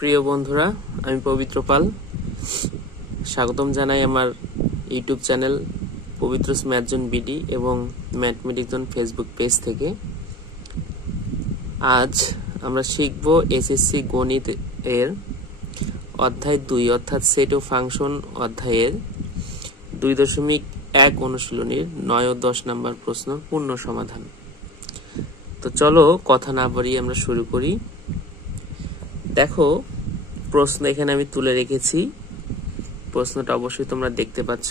প্রিয় বন্ধুরা, আমি পবিত্র পাল স্বাগতম জানাই আমার ইউটিউব চ্যানেল পবিত্র ম্যাথ জোন বিডি এবং ম্যাথমেটিক জোন ফেসবুক পেজ থেকে। আজ আমরা শিখব এসএসসি গণিত এর অধ্যায় 2 অর্থাৎ সেট ও ফাংশন অধ্যায়ের 2.1 অনুশীলনীর 9 ও 10 নম্বর প্রশ্ন পূর্ণ সমাধান। তো চলো কথা না বাড়িয়ে আমরা শুরু করি। দেখো, প্রশ্ন এখানে আমি তুলে রেখেছি, প্রশ্নটা অবশ্যই তোমরা দেখতে পাচ্ছ।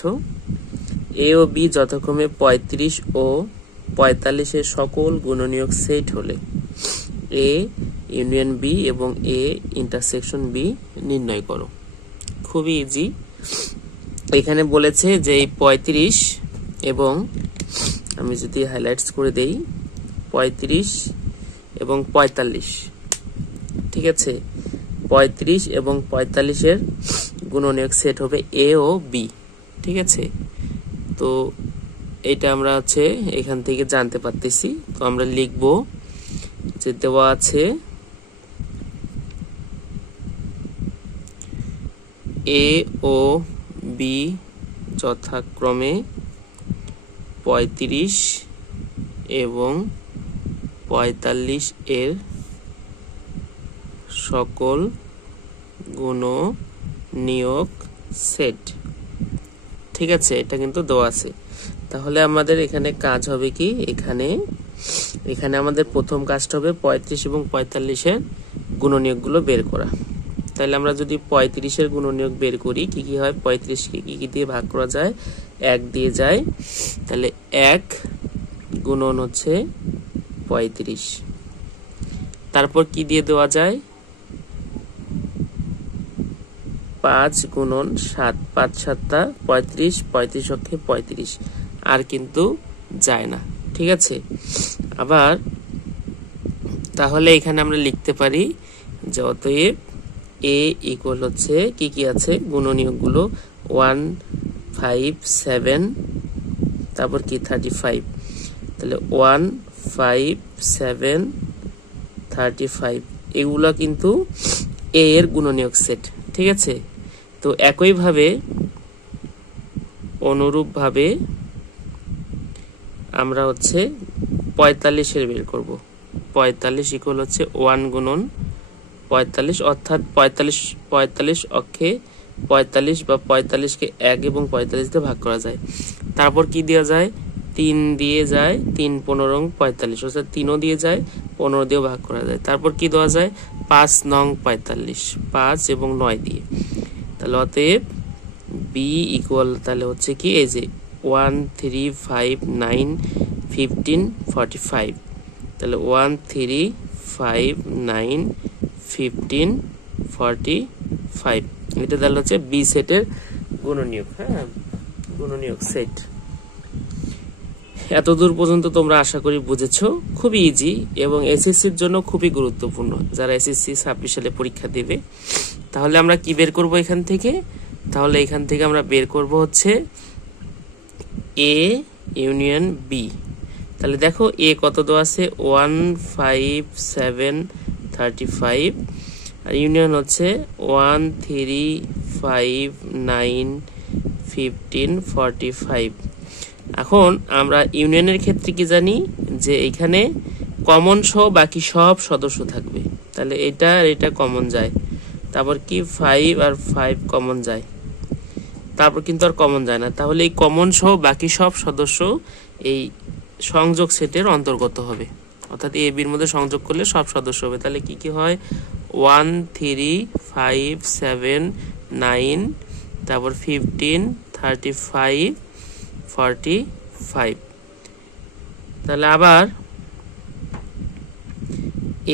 এ ও বি যথাক্রমে 35 ও 45 এর সকল গুণনীয়ক সেট হলে এ ইউনিয়ন বি এবং এ ইন্টারসেকশন বি নির্ণয় করো। খুবই ইজি। এখানে বলেছে যে এই 35 এবং আমি যদি হাইলাইটস করে দেই 35 এবং 45, ঠিক আছে, 35 এবং 45 এর গুণনীয়ক সেট হবে এ ও বি, ঠিক আছে। তো এটা আমরা এখান থেকে জানতে পারতেছি। তো আমরা লিখব যে দেওয়া আছে এ ও বি যথাক্রমে 35 এবং 45 এর সকল গুণনীয়ক সেট, ঠিক আছে। এটা কিন্তু দেওয়া আছে। তাহলে আমাদের এখানে কাজ হবে কি, এখানে আমাদের প্রথম কাজটা হবে 35 এবং 45 এর গুণনীয়কগুলো বের করা। তাহলে আমরা যদি 35 এর গুণনীয়ক বের করি, কি কি হয়, 35 কে কি দিয়ে ভাগ করা যায়, 1 দিয়ে যায়। তাহলে 1 গুণন 35, তারপর কি দিয়ে দেওয়া যায়, 5 গুণন 7, 5 7 35, 35 অক্ষে 35, আর কিন্তু যায় না, ঠিক আছে। আবার তাহলে এখানে আমরা লিখতে পারি যে অতএব এ ইকুয়াল কি কি আছে গুণনীয়কগুলো 1 5 7, তারপর কি 35। তাহলে 1 5 7 35 এগুলা কিন্তু এ এর গুণনীয়ক সেট, ঠিক আছে। তো একইভাবে অনুরূপভাবে আমরা 45 এর বের করব। 45 ইকুয়াল 1 গুণন 45, অর্থাৎ 45 অক্ষে 45 বা 45 কে 1 এবং 45 দিয়ে ভাগ করা যায়। তারপর কি দেওয়া যায়, 3 দিয়ে যায়, 3 15 45, অর্থাৎ 3ও দিয়ে যায়, 15 দিয়েও ভাগ করা যায়। তারপর কি দেওয়া যায়, 5 নং 45, 5 এবং 9 দিয়ে। তাহলে অতএব বি ইকুয়াল তাহলে কি, এই যে 1 3 5 9 15 45। তাহলে 1 3 5 9 15 45, এটা তাহলে বি সেটের গুণনীয়ক। হ্যাঁ, গুণনীয়ক সেট। এতদূর পর্যন্ত তোমরা আশা করি বুঝেছো। খুবই ইজি এবং এসএসসির জন্য খুবই গুরুত্বপূর্ণ, যারা এসএসসি 26 সালে পরীক্ষা দেবে। তাহলে আমরা কি বের করব এখান থেকে, তাহলে এখান থেকে আমরা বের করব এ ইউনিয়ন বি। তাহলে দেখো এ কত দেওয়া আছে, 1 5 7 35, আর ইউনিয়ন 1 3 5 9 15 45। এখন আমরা ইউনিয়নের ক্ষেত্রে কি জানি, যে এখানে কমন সহ বাকি সব সদস্য থাকবে। তাহলে এটা কমন যায়, তারপর কি 5 আর 5 কমন যায়, তারপর কিন্তু আর কমন যায় না। তাহলে এই কমন সহ বাকি সব সদস্য এই সংযোগ সেটের অন্তর্গত হবে, অর্থাৎ এ বির মধ্যে সংযোগ করলে সব সদস্য হবে। তাহলে কি কি হয়, 1 3 5 7 9, তারপর 15 35 45। তাহলে আবার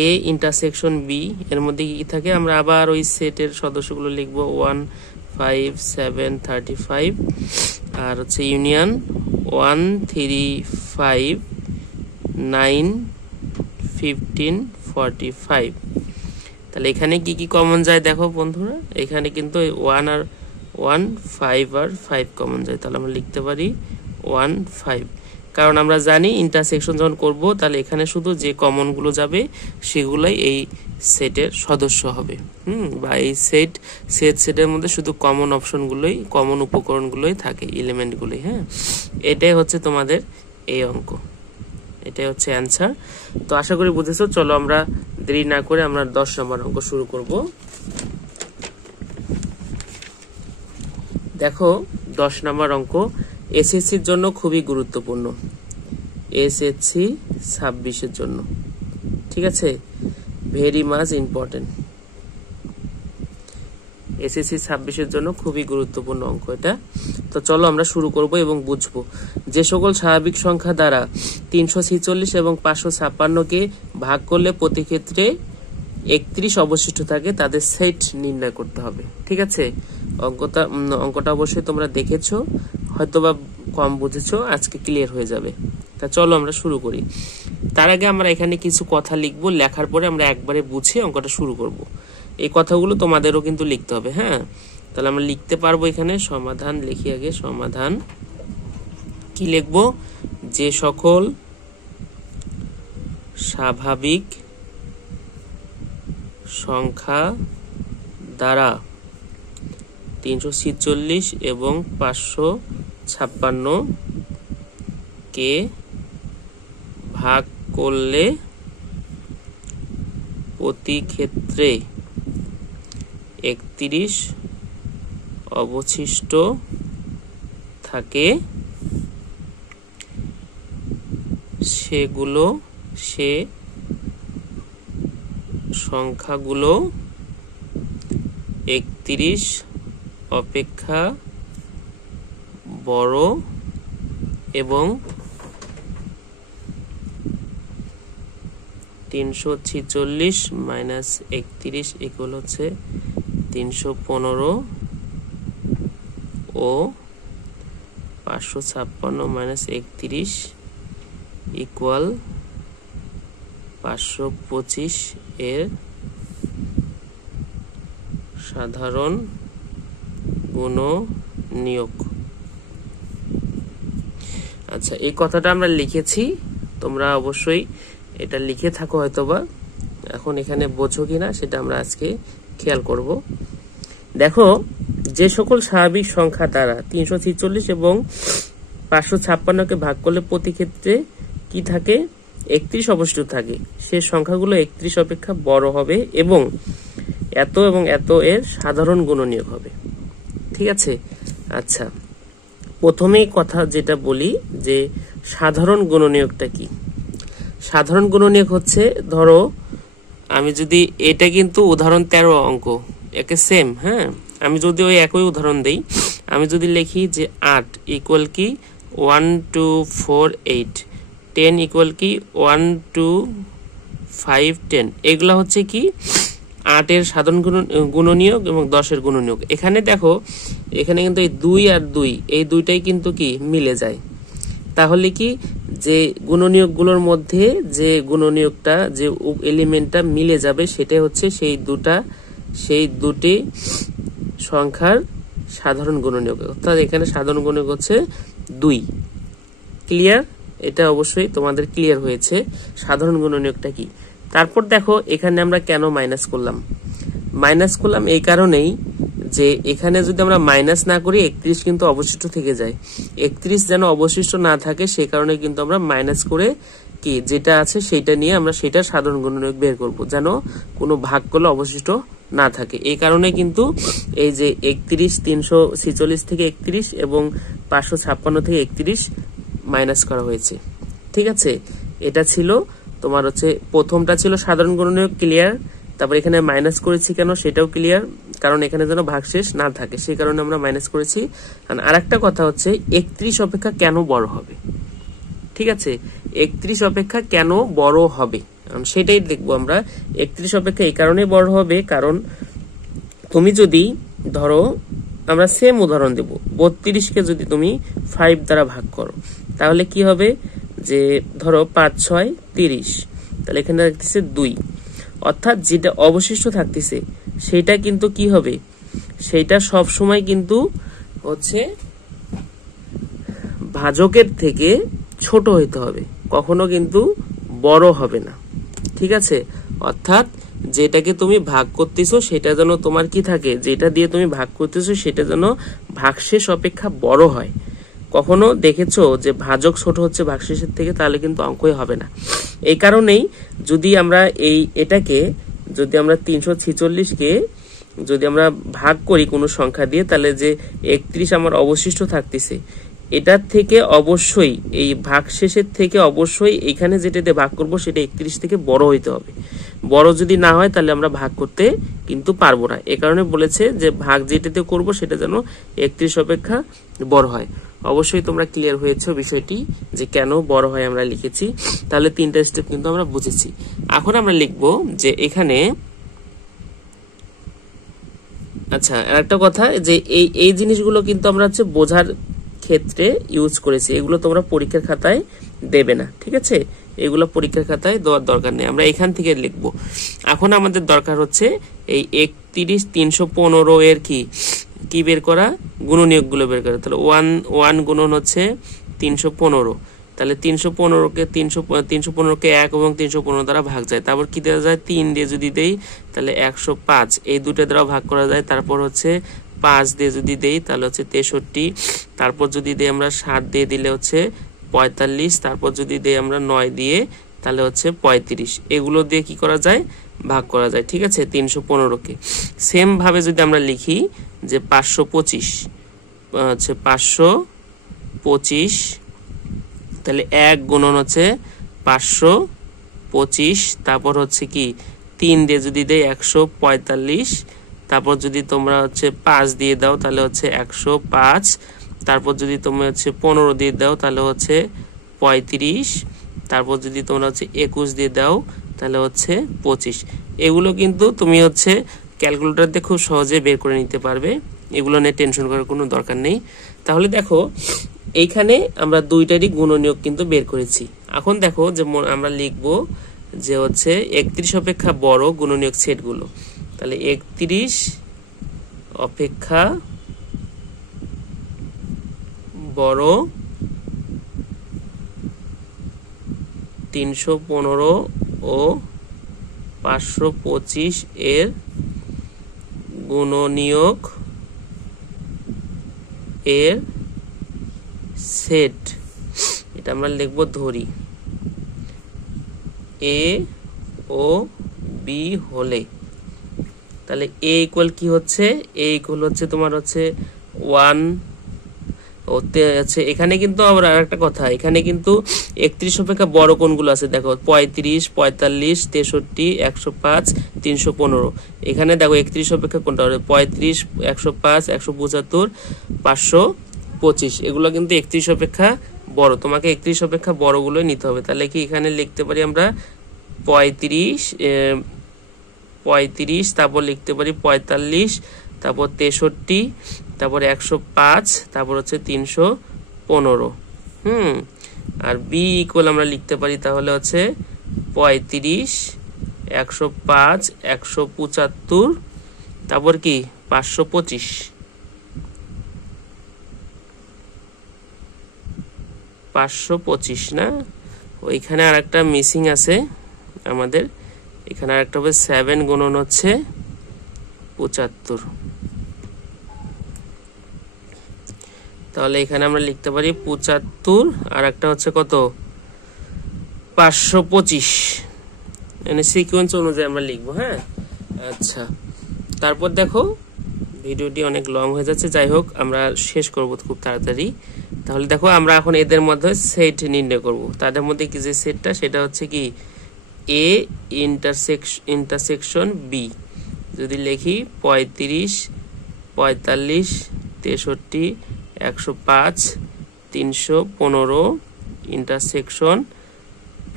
এ ইন্টারসেকশন বি এর মধ্যে কি থাকে, আমরা আবার ওই সেটের সদস্যগুলো লিখব, 1 5 7 35, আর ইউনিয়ন 1 3 5 9 15 45। তাহলে এখানে কি কি কমন যায় দেখো বন্ধুরা, এখানে কিন্তু 1 আর 1 5 আর 5 কমন যায়। তাহলে আমরা লিখতে পারি 1 5। কারণ আমরা জানি ইন্টারসেকশন যখন করব তাহলে এখানে শুধু যে কমন গুলো যাবে সেগুলাই এই সেটের সদস্য হবে। বা এই সেটের মধ্যে শুধু কমন অপশনগুলোই, কমন উপকরণগুলোই থাকে, এলিমেন্টগুলোই। হ্যাঁ, এটাই হচ্ছে তোমাদের এই অঙ্ক, এটাই হচ্ছে অ্যান্সার। তো আশা করি বুঝেছো। চলো আমরা দেরি না করে আমরা 10 নম্বর অঙ্ক শুরু করব। দেখো 10 নম্বর অঙ্ক এসএসসির জন্য খুবই গুরুত্বপূর্ণ, এসএসসি 26-এর জন্য। ঠিক আছে, ভেরি মাচ ইম্পর্টেন্ট। এসএসসি 26-এর জন্য খুবই গুরুত্বপূর্ণ অঙ্ক এটা। তো চলো আমরা শুরু করব এবং বুঝবো। যে সকল স্বাভাবিক সংখ্যা দ্বারা 346 এবং 556-কে ভাগ করলে প্রতি ক্ষেত্রে 31 অবশিষ্ট থাকে তাদের সেট নির্ণয় করতে হবে। ঠিক আছে, অঙ্কটা অবশ্যই তোমরা দেখেছো, হয়তোবা কম বুঝেছো, আজকে ক্লিয়ার হয়ে যাবে। তা চলো আমরা শুরু করি। তার আগে আমরা এখানে কিছু কথা লিখবো, লেখার পরে আমরা একবারে বুঝে অঙ্কটা শুরু করব। এই কথাগুলো তোমাদেরও কিন্তু লিখতে হবে। হ্যাঁ, তাহলে আমরা লিখতে পারবো। এখানে সমাধান লিখি আগে। সমাধান কি লিখবো? যে সকল স্বাভাবিক সংখ্যা দ্বারা 346 এবং 556 কে ভাগ করলে প্রতি ক্ষেত্রে 31 অবশিষ্ট থাকে, সে সংখ্যাগুলো 31 অপেক্ষা বড় এবং 346 মাইনাস 31 ইকুয়াল হচ্ছে 315 ও 556 মাইনাস 31 ইকুয়াল 525 এর সাধারণ গুণনীয়ক। আচ্ছা, এই কথাটা আমরা লিখেছি, তোমরা অবশ্যই এটা লিখে থাকো হয়তোবা। এখন এখানে বোঝো কিনা সেটা আমরা আজকে খেয়াল করব। দেখো, যে সকল স্বাভাবিক সংখ্যা দ্বারা 346 এবং 556-কে ভাগ করলে প্রতি ক্ষেত্রে কি থাকে? 31 অবশিষ্ট থাকে, সে সংখ্যাগুলো 31 অপেক্ষা বড় হবে এবং এত এর সাধারণ গুণনীয়ক হবে। ঠিক আছে। আচ্ছা, প্রথমেই কথা যেটা বলি যে সাধারণ গুণনীয়কটা কি। সাধারণ গুণনীয়ক হচ্ছে, ধরো আমি যদি, এটা কিন্তু উদাহরণ 13 অঙ্ক, একে সেম। হ্যাঁ, আমি যদি ওই একই উদাহরণ দেই, আমি যদি লিখি যে 8 ইকুয়াল কি 1 2 4 8, 10 ইকুয়াল কি 1 2 5 10, এগুলা হচ্ছে কি 8 এর সাধারণ গুণনীয়ক এবং 10 এর গুণনীয়ক। এখানে দেখো, এখানে কিন্তু এই 2 আর 2 এই দুইটাই কিন্তু কি মিলে যায়। তাহলে কি, যে গুণনীয়কগুলোর মধ্যে যে গুণনীয়কটা, যে এলিমেন্টটা মিলে যাবে সেটাই হচ্ছে সেই দুটি সংখ্যার সাধারণ গুণনীয়ক। অর্থাৎ এখানে সাধারণ গুণনীয়ক হচ্ছে 2। ক্লিয়ার? এটা অবশ্যই তোমাদের ক্লিয়ার হয়েছে সাধারণ গুণনীয়কটা কি। তারপর দেখো, এখানে আমরা কেন মাইনাস করলাম? এই কারণেই যে এখানে যদি আমরা মাইনাস না করি 31 কিন্তু অবশিষ্ট থেকে যায়। 31 যেন অবশিষ্ট না থাকে সেই কারণে কিন্তু আমরা মাইনাস করে কি যেটা আছে সেটা নিয়ে আমরা সেটার সাধারণ গুণনীয়ক বের করব, যেন কোনো ভাগ করলে অবশিষ্ট না থাকে। এই কারণে কিন্তু এই যে 31, 346 থেকে 31 এবং 556 থেকে 31 মাইনাস করা হয়েছে। ঠিক আছে, এটা ছিল তোমার হচ্ছে প্রথমটা ছিল সাধারণ গুণনীয়ক। ক্লিয়ার? তারপর এখানে মাইনাস করেছি কেন সেটাও ক্লিয়ার, কারণ এখানে যেন ভাগশেষ না থাকে সেই কারণে আমরা মাইনাস করেছি। আর একটা কথা হচ্ছে 31 অপেক্ষা কেন বড় হবে। ঠিক আছে, 31 অপেক্ষা কেন বড় হবে সেটাই দেখবো আমরা। 31 অপেক্ষা এই কারণে বড় হবে, কারণ তুমি যদি ধরো, আমরা সেম উদাহরণ দেব, 32-কে যদি তুমি 5 দ্বারা ভাগ করো তাহলে কি হবে, যে ধরো 5 6 30, তাহলে এখানে দেখতেছে 2, অর্থাৎ যেটা অবশিষ্ট থাকতেছে সেটা কিন্তু কি হবে, সেটা সব সময় কিন্তু হচ্ছে ভাজকের থেকে ছোট হইতে হবে, কখনো কিন্তু বড় হবে না। ঠিক আছে, অর্থাৎ যেটাকে তুমি ভাগ করতেছো সেটা যেন তোমার কি থাকে, যেটা দিয়ে তুমি ভাগ করতেছো সেটা যেন ভাগশেষ অপেক্ষা বড় হয়। কখনো দেখেছো যে ভাজক ছোট হচ্ছে ভাগশেষের থেকে, তাহলে কিন্তু অঙ্কই হবে না। এই কারণেই যদি আমরা এটাকে যদি আমরা 346কে যদি আমরা ভাগ করি কোনো সংখ্যা দিয়ে, তাহলে যে 31 আমার অবশিষ্ট থাকতেছে, এটার থেকে অবশ্যই এই ভাগশেষের থেকে অবশ্যই এখানে যেটা দিয়ে ভাগ করব সেটা 31 থেকে বড় হইতে হবে। বড় যদি না হয় তাহলে আমরা ভাগ করতে কিন্তু পারবো না। এ কারণে বলেছে যে ভাগ যেটাতে করব সেটা যেন 31 অপেক্ষা বড় হয়। অবশ্যই তোমরা ক্লিয়ার হয়েছে বিষয়টি যে কেন বড় হয় আমরা লিখেছি। তাহলে 3টা স্টেপ কিন্তু আমরা বুঝেছি। এখন আমরা লিখব যে এখানে, আচ্ছা আরেকটা কথা, যে এই জিনিসগুলো কিন্তু আমরা হচ্ছে বোঝার ক্ষেত্রে ইউজ করেছি, এগুলো তোমরা পরীক্ষার খাতায় দেবে না। ঠিক আছে, এগুলো পরীক্ষার খাতায় দেওয়ার দরকার নেই, আমরা এখান থেকে লিখবো। এখন আমাদের দরকার হচ্ছে এই 31 315 এর কি বের করা, গুণনীয়কগুলো বের করা। তাহলে 1 গুণন হচ্ছে 315, তাহলে 315কে 1 এবং 315 দ্বারা ভাগ যায়। তারপর কি দেওয়া যায়, 3 দিয়ে যদি দেই তাহলে 105, এই দুটো দ্বারা ভাগ করা যায়। তারপর হচ্ছে 5 দিয়ে যদি দেই তাহলে হচ্ছে 63, তারপর যদি দেই আমরা 7 দিয়ে দিলে হচ্ছে 45, তারপর যদি দেই আমরা 9 দিয়ে তাহলে হচ্ছে 35। এগুলো দিয়ে কি করা যায়, ভাগ করা যায়। ঠিক আছে, 315কে সেম ভাবে যদি আমরা লিখি যে 525 হচ্ছে 525, তাহলে 1 গুণন হচ্ছে 525, তারপর হচ্ছে কি 3 দিয়ে যদি দেই 145, তারপর যদি তোমরা হচ্ছে 5 দিয়ে দাও তাহলে হচ্ছে 105, তারপর যদি তোমরা হচ্ছে 15 দিয়ে দাও তাহলে হচ্ছে 35, তারপর যদি তোমরা হচ্ছে 21 দিয়ে দাও তাহলে হচ্ছে 25। এগুলো কিন্তু তুমি হচ্ছে ক্যালকুলেটর দিয়ে খুব সহজে বের করে নিতে পারবে, এগুলো নিয়ে টেনশন করার কোনো দরকার নেই। তাহলে দেখো এইখানে আমরা দুইটারই গুণনীয়ক কিন্তু বের করেছি। এখন দেখো যে আমরা লিখব যে হচ্ছে 31 অপেক্ষা বড় গুণনীয়ক সেটগুলো। তাহলে 31 অপেক্ষা বড় 315 ও 525 এর গুণনীয়ক এর সেট, এটা আমরা লিখব ধরি এ ও বি হলে। তাহলে এ ইকুয়াল কি হচ্ছে, এ ইকুয়াল হচ্ছে তোমার হচ্ছে 1 হতে আছে। এখানে কিন্তু আবার আরেকটা কথা, এখানে কিন্তু 31 অপেক্ষা বড় কোনগুলো আছে দেখো, 35 45 63 105 315। এখানে দেখো 31 অপেক্ষা কোনটা হবে, 35 105 175 525, এগুলো কিন্তু 31 অপেক্ষা বড়। তোমাকে 31 অপেক্ষা বড়গুলো নিতে হবে। তাহলে কি এখানে লিখতে পারি আমরা 35, তারপর লিখতে পারি 45, তারপর 63, তারপর 105, তারপর হচ্ছে 315। আর বি ইকুয়াল আমরা লিখতে পারি তাহলে হচ্ছে 35 105 175, তারপর কি 525 না, ওইখানে আর একটা মিসিং আছে আমাদের, এখানে আর একটা হবে 7 গুণন হচ্ছে 75। তাহলে এখানে আমরা লিখতে পারি 75 আর একটা হচ্ছে কত 525, মানে সিকোয়েন্স অনুযায়ী আমরা লিখবো। হ্যাঁ, আচ্ছা তারপর দেখো ভিডিওটি অনেক লং হয়ে যাচ্ছে, যাই হোক আমরা শেষ করব খুব তাড়াতাড়ি। তাহলে দেখো আমরা এখন এদের মধ্যে সেট নির্ণয় করব। তাদের মধ্যে কি যে সেটটা সেটা হচ্ছে কি এ ইন্টারসেকশন বি। যদি লিখি 35 45 63 105 315 ইন্টারসেকশন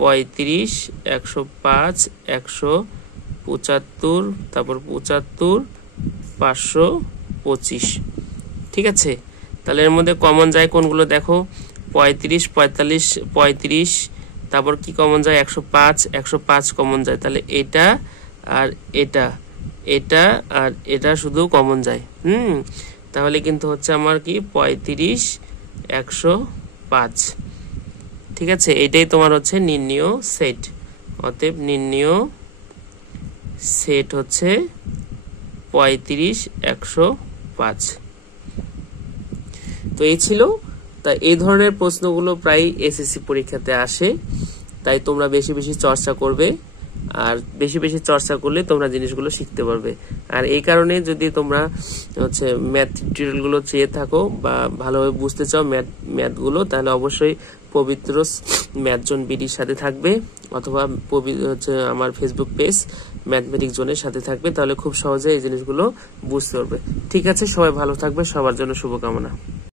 35 105 175, তারপর 75 525। ঠিক আছে, তাহলে এর মধ্যে কমন যায় কোনগুলো দেখো, 35 45 35, তারপর কি কমন যায় 105 কমন যায়। তাহলে এটা আর এটা, এটা আর এটা শুধু কমন যায়। তাহলে কিন্তু হচ্ছে আমার কি 35 105। ঠিক আছে, এটাই তোমার হচ্ছে নির্ণেয় সেট। অতএব নির্ণেয় সেট হচ্ছে 35 105। তো এই ছিল। তা এই ধরনের প্রশ্নগুলো প্রায় এসএসসি পরীক্ষাতে আসে, তাই তোমরা বেশি বেশি চর্চা করবে, আর বেশি বেশি চর্চা করলে তোমরা জিনিসগুলো শিখতে পারবে। আর এই কারণে যদি তোমরা হচ্ছে ম্যাথ টিউটোরিয়ালগুলো চেয়ে থাকো বা ভালোভাবে বুঝতে চাও ম্যাথগুলো, তাহলে অবশ্যই পবিত্র ম্যাথ জোন বিডির সাথে থাকবে, অথবা হচ্ছে আমার ফেসবুক পেজ ম্যাথমেটিক্স জোনের সাথে থাকবে, তাহলে খুব সহজে এই জিনিসগুলো বুঝতে পারবে। ঠিক আছে, সবাই ভালো থাকবে, সবার জন্য শুভকামনা।